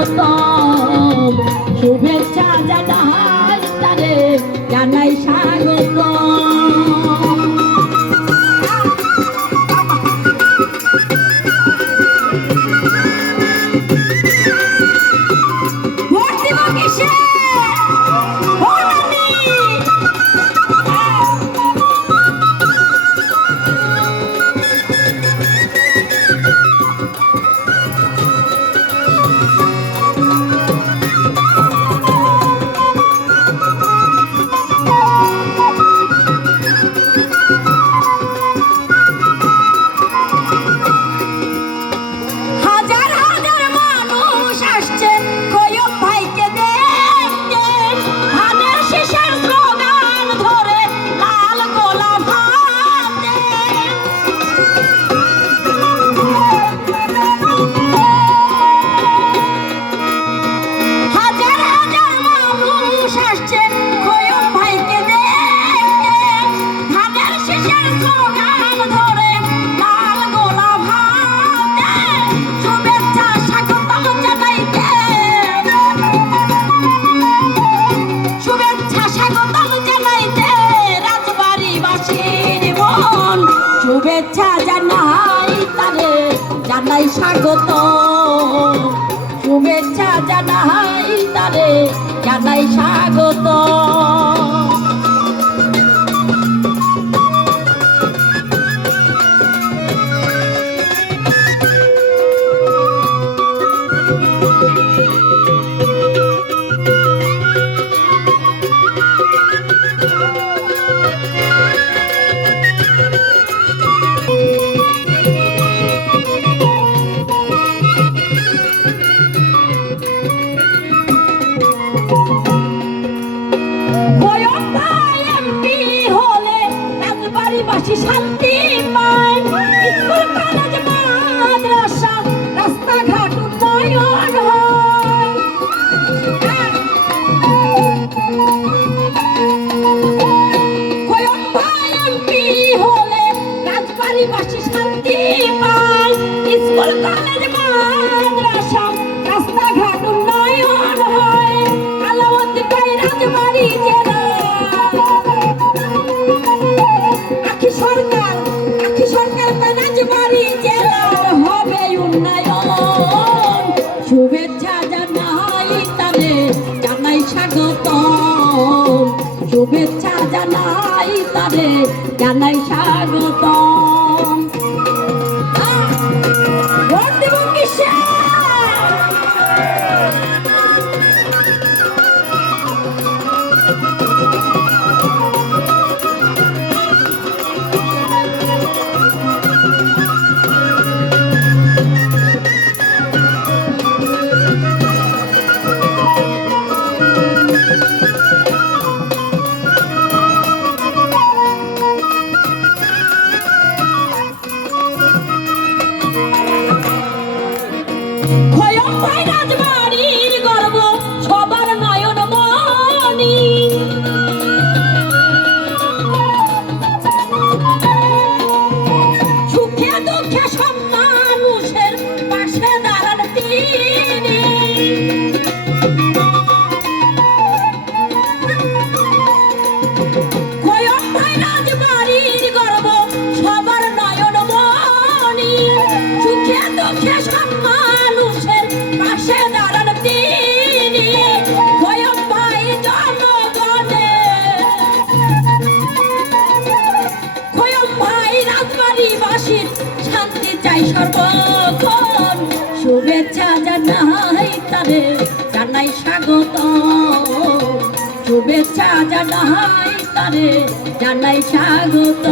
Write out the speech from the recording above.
স্বাগতম শুভেচ্ছা জানাই জানাই স্বাগতম Thank you. জানাই স্বাগত। শুভেচ্ছা জানাই তারে জানাই স্বাগত। শান্তি। রাজবাড়ি জেলার হবে উন্নয়ন। শুভেচ্ছা জানাই তারে জানাই স্বাগত। শুভেচ্ছা জানাই তারে জানাই স্বাগতম はやっぱりなじゃない অসীম শান্তি চাই সর্বক্ষণ। শুভেচ্ছা জানাই তারে জানাই স্বাগত। শুভেচ্ছা জানাই তারে জানাই স্বাগত।